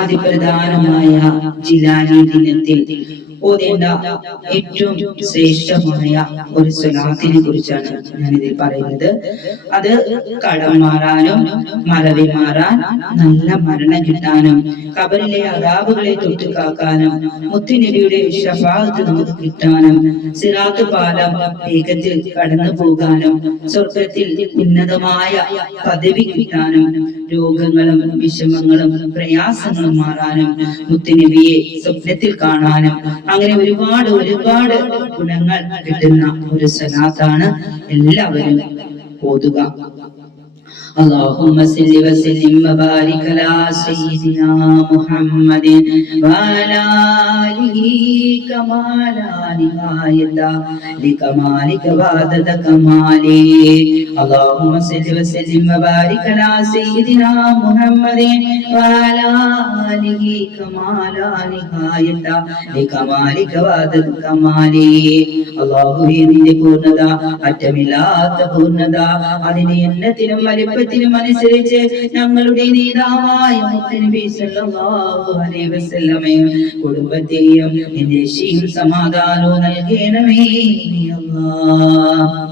അതിപ്രധാനമായ ജിലാനി ദിനത്തിൽ ഓതേണ്ട ഏറ്റവും ശ്രേഷ്ഠമായ ഒരു സ്വലാത്തിനെ കുറിച്ചാണ് ഞാനിതിൽ പറയുന്നത്. അത് കടം മാറാനും മറവി മാറാൻ, നല്ല മരണം കിട്ടാനും, ഖബറിലെ അദാബുകളെ തൊട്ട് കാക്കാനും, മുത്തുനബിയുടെ ശഫാഅത്ത് നമുക്ക് കിട്ടാനും, സിറാത്ത് പാലം വേഗത്തിൽ കടന്നു പോകാനും, സ്വർഗത്തിൽ ഉന്നതമായ പദവി കിട്ടാനും, രോഗങ്ങളും വിഷമങ്ങളും പ്രയാസങ്ങളും മാറാനും, മുത്തുനബിയെ സ്വപ്നത്തിൽ കാണാനും, അങ്ങനെ ഒരുപാട് ഒരുപാട് ഗുണങ്ങൾ കിട്ടുന്ന ഒരു സ്വലാത്താണ്. എല്ലാവരും ഓതുക. اللهم صل وسلم وبارك على سيدنا محمد وعلى آله كما لا نهاية لكمالك وعدد كماله. اللهم صل وسلم وبارك على سيدنا محمد وعلى آله كما لا نهاية لكمالك وعدد كماله. അല്ലാഹുവേ, നിന്റെ പൂർണ്ണത അറ്റമില്ലാത്ത പൂർണ്ണത, അതിനെ എണ്ണത്തിനും വലിപ്പത്തിനും അനുസരിച്ച് ഞങ്ങളുടെ നേതാവായ മുത്തുനബി സല്ലല്ലാഹു അലൈഹി വസല്ലമയും കുടുംബത്തെയും നിന്റെ രക്ഷയും സമാധാനവും നൽകണമേ അല്ലാഹ്.